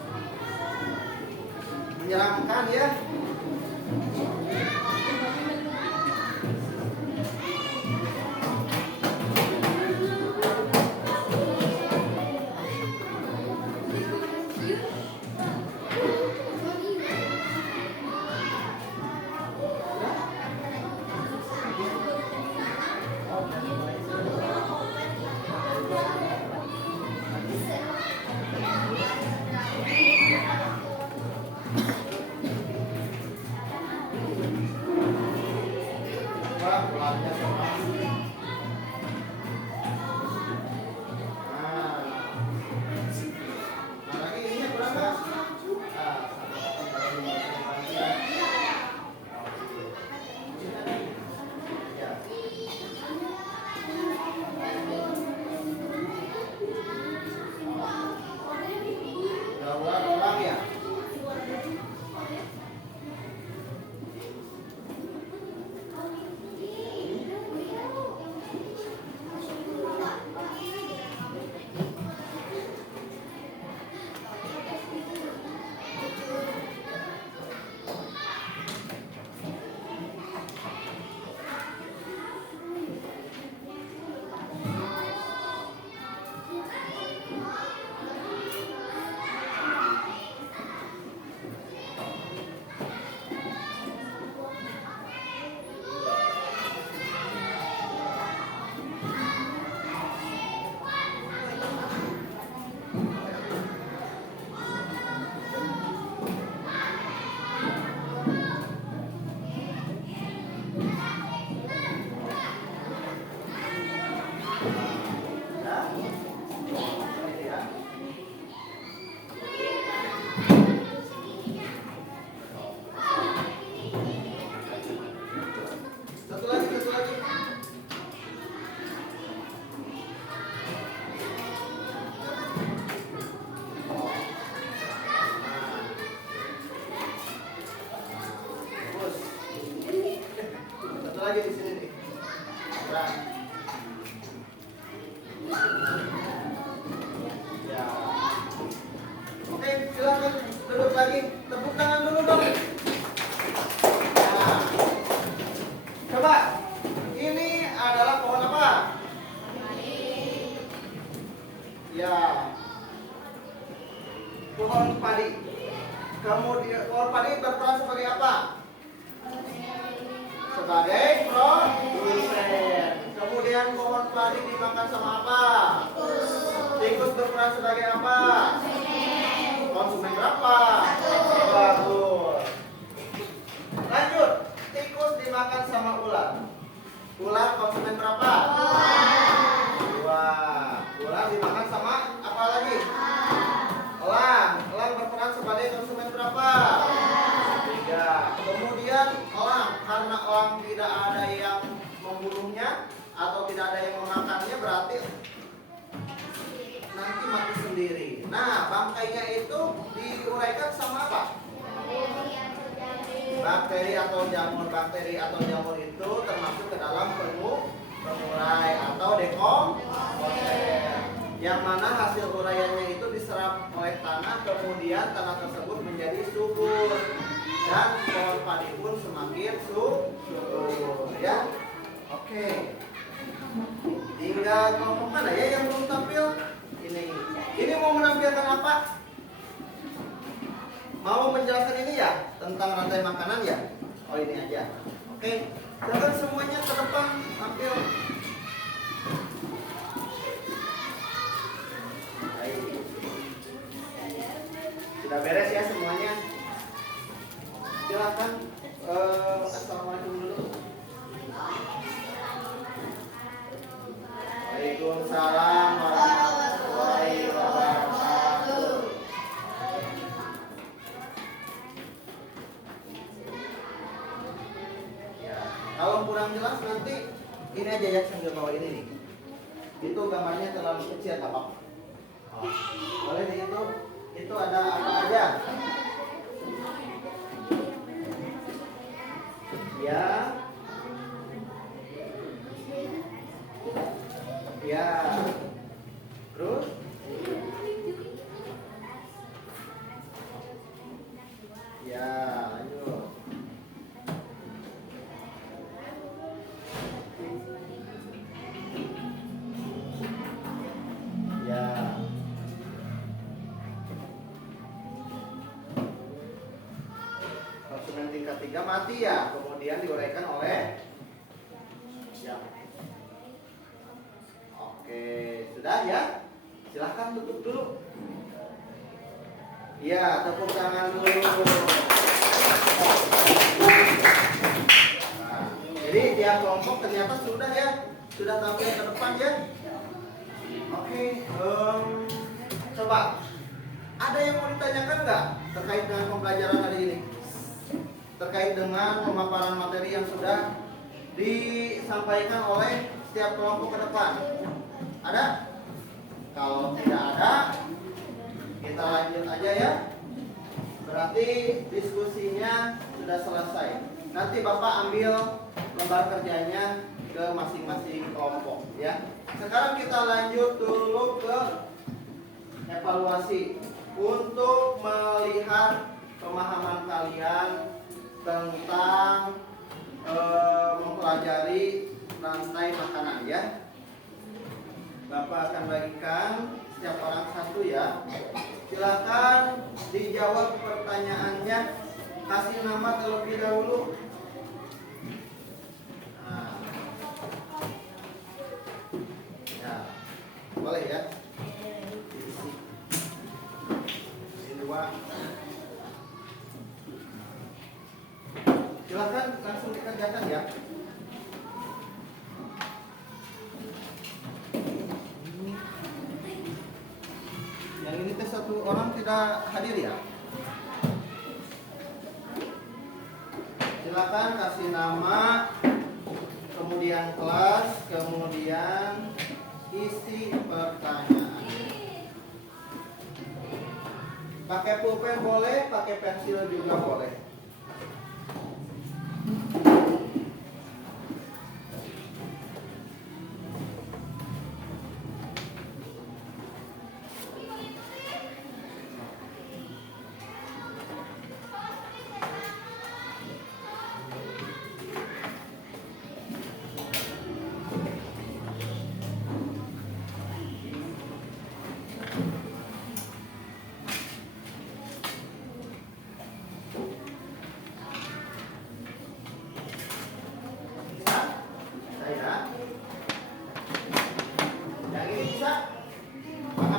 menyeramkan ya. ularnya sama. Nah, lagi ininya kurang nggak? Ya. Ulang ya. Satu lagi, satu lagi. Terus. Satu lagi di sini nih. Nah. Ya. Oke, silakan duduk lagi. Tepuk tangan dulu dong. Nah. Coba. Ini adalah pohon apa? Ya. Pohon padi. Kemudian pohon padi berperan sebagai apa? Sebagai produsen. Kemudian pohon padi dimakan sama apa? Tikus berperan sebagai apa? Konsumen berapa? Bagus. Lanjut. Tikus dimakan sama ular. Ular konsumen berapa? Dua. Ular dimakan sama apa lagi? Elang. Elang berperan sebagai konsumen berapa? Tiga. Kemudian elang, karena elang tidak ada yang membunuhnya atau tidak ada yang memakannya, berarti nanti mati sendiri. Nah, bangkainya itu diuraikan sama apa? Bakteri atau jamur. Bakteri atau jamur itu termasuk ke dalam pengurai atau dekomposer, yang mana hasil uraiannya itu diserap oleh tanah, kemudian tanah tersebut menjadi subur dan pohon padi pun semakin subur, ya. Oke. Tinggal kelompok mana ya yang belum tampil? Ini mau menampilkan apa? Mau menjelaskan ini ya, tentang rantai makanan ya? Oh, ini aja. Oke, silakan semuanya ke depan tampil. Baik. Sudah beres ya semuanya? Silakan. Assalamualaikum dulu. Waalaikumsalam warahmatullahi wabarakatuh. Ya, kalau kurang jelas nanti ini aja ya sambil bawa ini nih. Itu gambarnya terlalu kecil apa? Oh, boleh nih itu ada apa aja? Ya. Ya. Terus? Ya, lanjut. Ya. Konsumen tingkat 3 mati ya, kemudian diuraikan oleh siapa? Oke, sudah ya? Silahkan duduk dulu. Ya, tepuk tangan dulu. Nah, Jadi tiap kelompok ternyata sudah tampil ke depan ya. Oke, coba ada yang mau ditanyakan nggak terkait dengan pembelajaran hari ini? Terkait dengan pemaparan materi yang sudah disampaikan oleh setiap kelompok ke depan. Ada? Kalau tidak ada, kita lanjut aja ya. Berarti diskusinya sudah selesai. Nanti Bapak ambil lembar kerjanya ke masing-masing kelompok ya. Sekarang kita lanjut dulu ke evaluasi untuk melihat pemahaman kalian tentang mempelajari rantai makanan ya. Bapak akan bagikan setiap orang satu ya. Silakan dijawab pertanyaannya. Kasih nama terlebih dahulu. Nah. Ya, boleh ya. Ini dua. Silakan langsung dikerjakan ya. Yang ini tes satu orang tidak hadir ya. Silakan kasih nama, kemudian kelas, kemudian isi pertanyaan. Pakai pulpen boleh, pakai pensil juga boleh.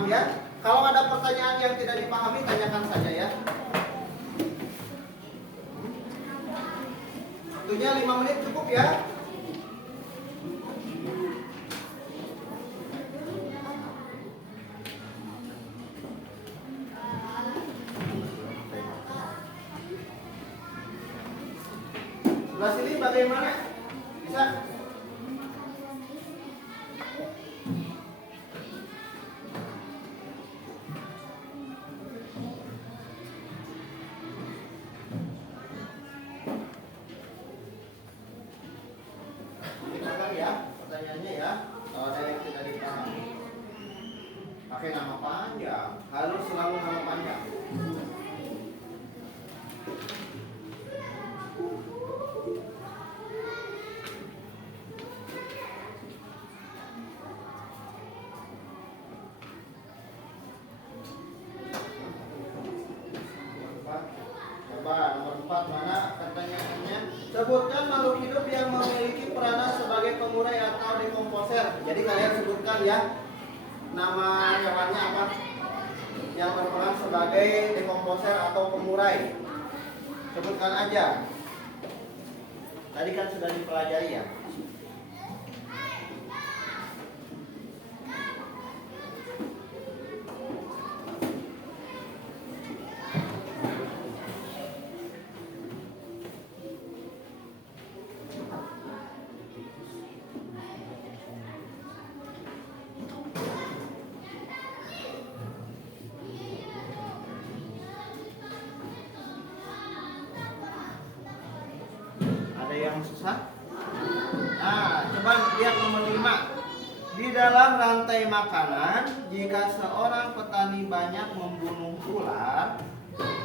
Ya. Kalau ada pertanyaan yang tidak dipahami, tanyakan saja ya. Waktunya 5 menit cukup ya. Sebelah sini bagaimana? Bisa? Pakai nama panjang, harus selalu nama panjang. Coba nomor 4 mana pertanyaannya? Sebutkan makhluk hidup yang memiliki peranan sebagai pengurai atau dekomposer. Jadi kalian sebutkan ya. Nama hewannya apa? Yang berperan sebagai dekomposer atau pengurai. Sebutkan aja. Tadi kan sudah dipelajari ya. Yang susah. Nah, coba lihat nomor 5. Di dalam rantai makanan, jika seorang petani banyak membunuh ular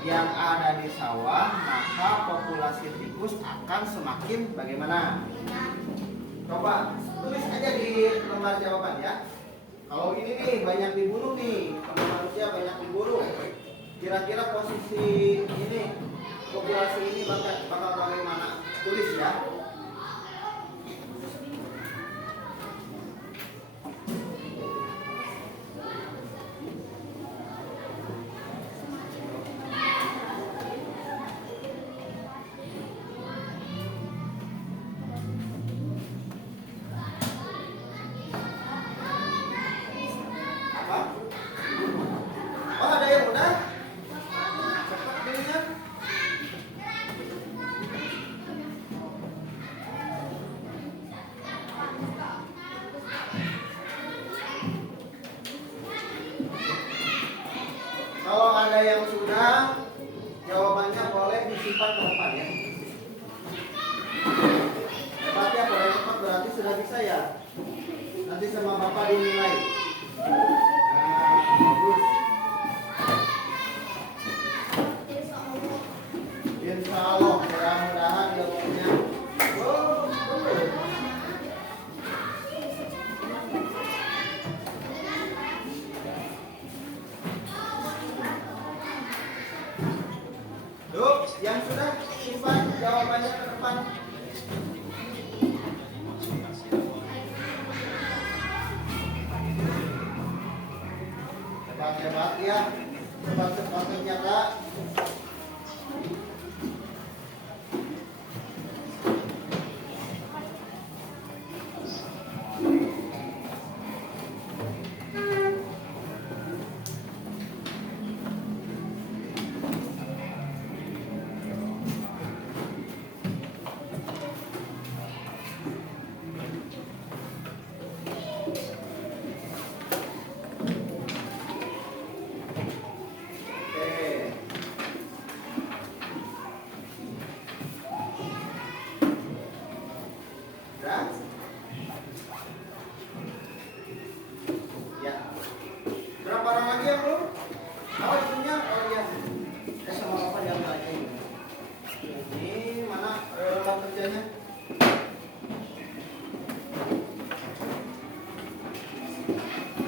yang ada di sawah, maka populasi tikus akan semakin bagaimana? Coba tulis aja di lembar jawaban ya. Kalau ini nih banyak dibunuh nih, kalau manusia banyak diburu, kira-kira posisi ini populasi ini bakal bagaimana? Tulis ya. yang sudah, jawabannya boleh disimpan ke depan ya. Hebat ya, kalau yang cepat berarti sudah bisa ya. Nanti sama Bapak dinilai. Nah, bagus. Insya Allah, mudah-mudahan ilmunya. Yuk, yang sudah simpan jawabannya ke depan. Hebat-hebat ya, cepat-cepat ternyata. Ya. Berapa orang lagi yang belum? Oh, itunya. Oh iya. Sama apa yang lagi? Ini mana lembar kerjanya?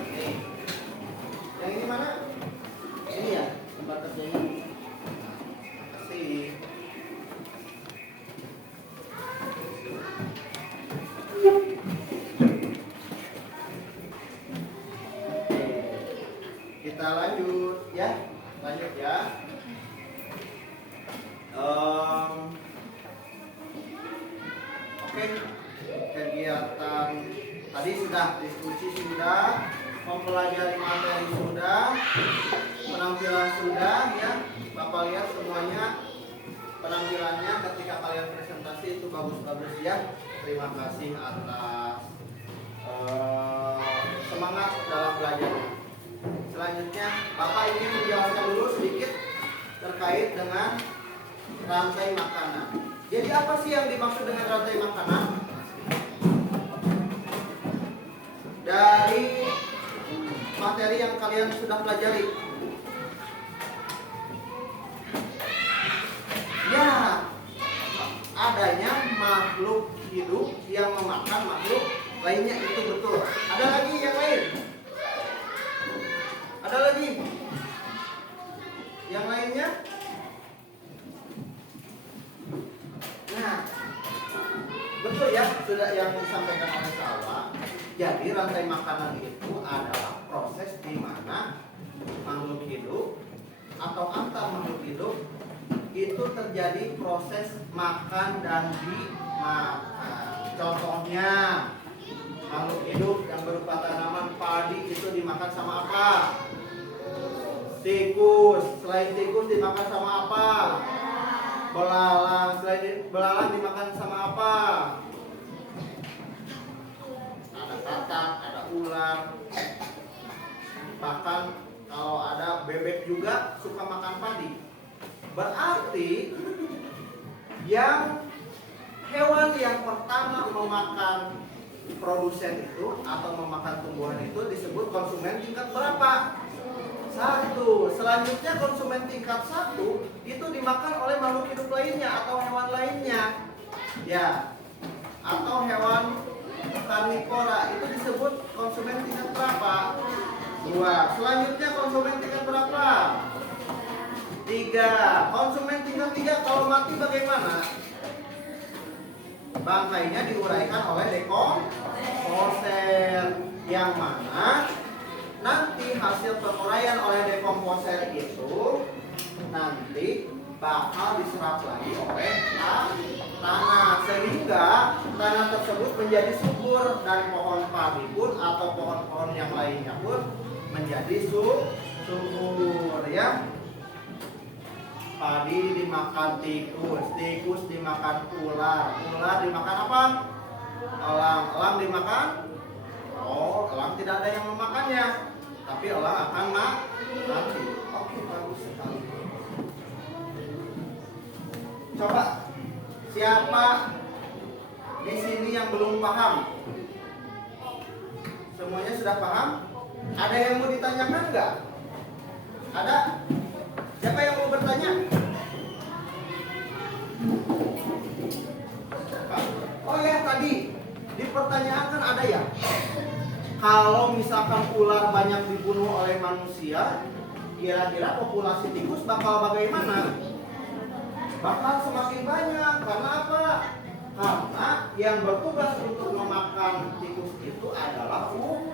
Nih. Yang ini mana? Ini ya, lembar kerjanya. Kasih. Kita lanjut ya, lanjut ya. Oke, kegiatan tadi sudah, diskusi sudah, mempelajari materi sudah, penampilan sudah ya. Bapak lihat semuanya penampilannya ketika kalian presentasi itu bagus-bagus ya. Terima kasih atas semangat dalam belajarnya. Selanjutnya, Bapak ingin menjelaskan dulu sedikit terkait dengan rantai makanan. Jadi apa sih yang dimaksud dengan rantai makanan? Dari materi yang kalian sudah pelajari. Ya, adanya makhluk hidup yang memakan makhluk lainnya, itu betul. Ada lagi yang lain? Ada lagi? Yang lainnya? Nah, betul ya, sudah yang disampaikan oleh Salwa. Jadi rantai makanan itu adalah proses di mana makhluk hidup atau antar makhluk hidup itu terjadi proses makan dan dimakan. Contohnya, makhluk hidup yang berupa tanaman padi itu dimakan sama apa? Tikus. Selain tikus dimakan sama apa? Belalang. Selain belalang dimakan sama apa? Ada katak, ada ular. Bahkan kalau ada bebek juga suka makan padi. Berarti yang hewan yang pertama memakan produsen itu atau memakan tumbuhan itu disebut konsumen tingkat berapa? 1. Selanjutnya konsumen tingkat 1 itu dimakan oleh makhluk hidup lainnya atau hewan lainnya. Ya. Atau hewan karnivora itu disebut konsumen tingkat berapa? 2. Selanjutnya konsumen tingkat berapa? 3. Konsumen tingkat 3 kalau mati bagaimana? Bangkainya diuraikan oleh dekomposer, yang mana nanti hasil penguraian oleh dekomposer itu nanti bakal diserap lagi oleh tanah, sehingga tanah tersebut menjadi subur dan pohon padi pun atau pohon-pohon yang lainnya pun menjadi subur ya. Padi dimakan tikus, tikus dimakan ular, ular dimakan apa? Elang, elang dimakan? Oh, elang tidak ada yang memakannya, tapi elang akan mati. Oke, bagus sekali. Coba siapa di sini yang belum paham? Semuanya sudah paham? Ada yang mau ditanyakan nggak? Ada? Siapa yang mau bertanya? Oh ya, tadi di pertanyaan kan ada ya. Kalau misalkan ular banyak dibunuh oleh manusia, kira-kira populasi tikus bakal bagaimana? Bakal semakin banyak. Karena apa? Karena yang bertugas untuk memakan tikus itu adalah ular.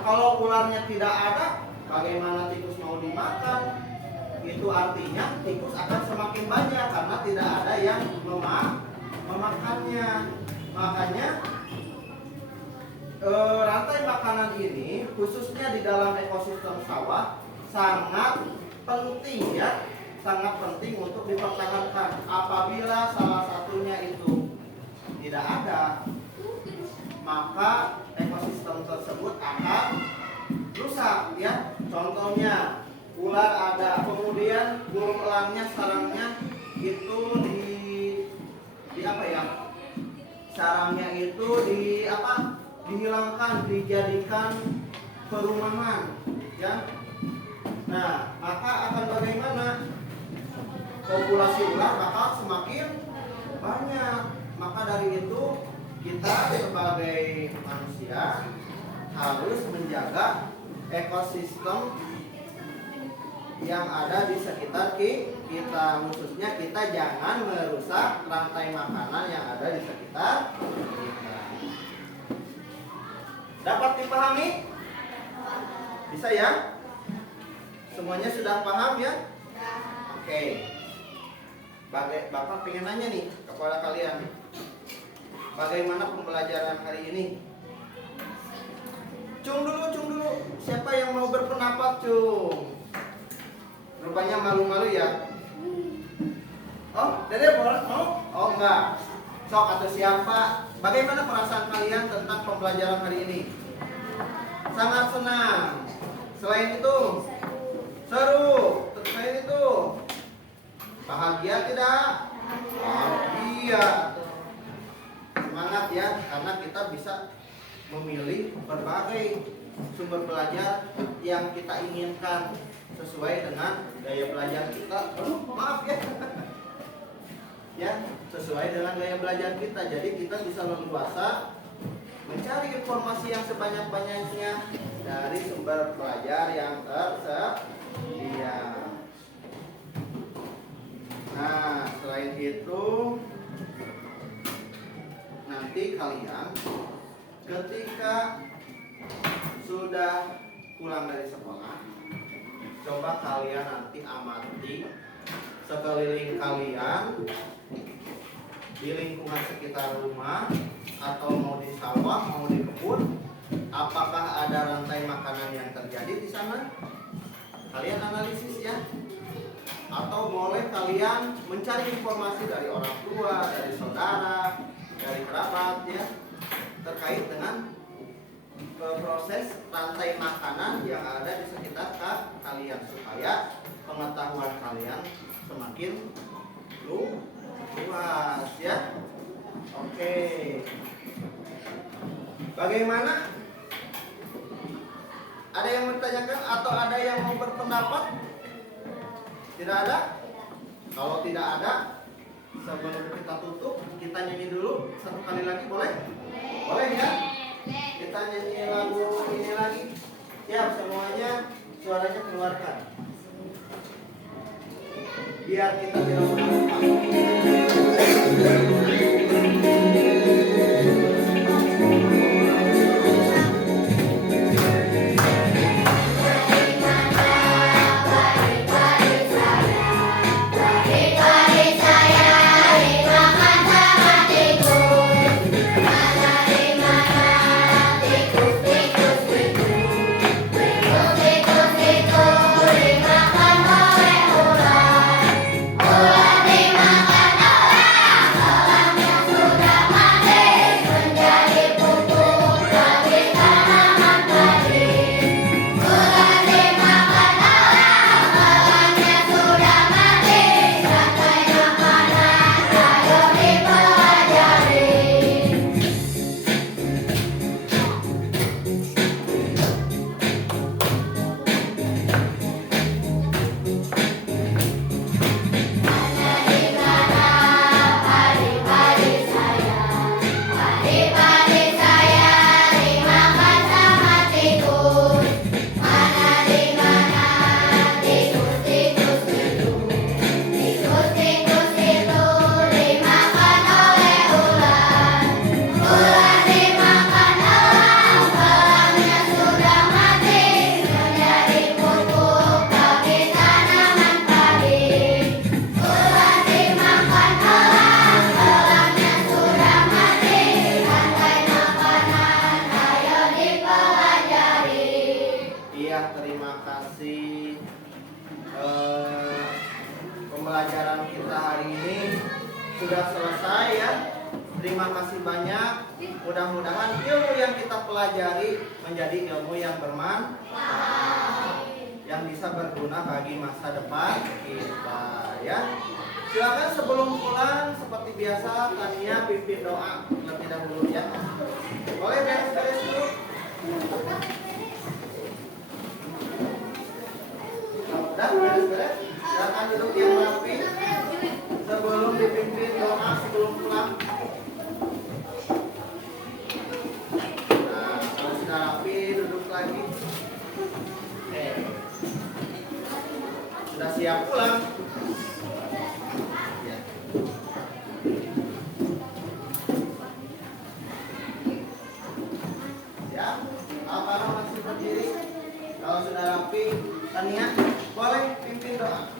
Kalau ularnya tidak ada, bagaimana tikus mau dimakan? Itu artinya tikus akan semakin banyak karena tidak ada yang memakannya. Makanya rantai makanan ini khususnya di dalam ekosistem sawah sangat penting ya, sangat penting untuk dipertahankan. Apabila salah satunya itu tidak ada, maka ekosistem tersebut akan rusak ya. Contohnya ular ada, kemudian burung elangnya, sarangnya itu di apa ya? Sarangnya itu dihilangkan, dijadikan perumahan ya. Nah, maka akan bagaimana? Populasi ular bakal semakin banyak. Maka dari itu kita sebagai manusia harus menjaga ekosistem yang ada di sekitar kita, khususnya kita jangan merusak rantai makanan yang ada di sekitar kita. Dapat dipahami? Bisa ya? Semuanya sudah paham ya? Oke. Bapak pengen nanya nih kepada kalian, bagaimana pembelajaran hari ini? Cung dulu. Siapa yang mau berpendapat, Cung? Rupanya malu-malu ya. Oh, Dede boleh? Oh enggak. Sok atau siapa? Bagaimana perasaan kalian tentang pembelajaran hari ini? Sangat senang. Selain itu, seru. Selain itu, bahagia tidak? Bahagia. Semangat ya, karena kita bisa memilih berbagai sumber belajar yang kita inginkan sesuai dengan gaya belajar kita. Maaf ya. Ya, sesuai dengan gaya belajar kita. Jadi kita bisa leluasa mencari informasi yang sebanyak-banyaknya dari sumber belajar yang tersedia. Nah, selain itu nanti kalian ketika sudah pulang dari sekolah, coba kalian nanti amati sekeliling kalian di lingkungan sekitar rumah atau mau di sawah, mau di kebun, apakah ada rantai makanan yang terjadi di sana? Kalian analisis ya. Atau boleh kalian mencari informasi dari orang tua, dari saudara, dari kerabat ya, terkait dengan proses rantai makanan yang ada di sekitar kalian supaya pengetahuan kalian semakin luas ya. Oke. Bagaimana? Ada yang bertanyakan atau ada yang mau berpendapat? Tidak ada? Kalau tidak ada, sebelum kita tutup, kita nyanyi dulu satu kali lagi, boleh? Boleh ya? Kita nyanyi lagu ini lagi. Siap semuanya, suaranya keluarkan. Biar kita tidak lupa. Ular masih banyak. Mudah-mudahan ilmu yang kita pelajari menjadi ilmu yang bermanfaat, yang bisa berguna bagi masa depan kita, ya. Silakan sebelum pulang seperti biasa Tania pimpin doa terlebih dahulu, ya. Boleh beres-beres dulu. Udah beres-beres. Silakan duduk yang rapi sebelum dipimpin doa sebelum pulang. Nah, kalau sudah rapi duduk lagi. Oke. Sudah siap pulang. Ya. Siap? Apa masih berdiri? Kalau sudah rapi, Tania boleh pimpin doa.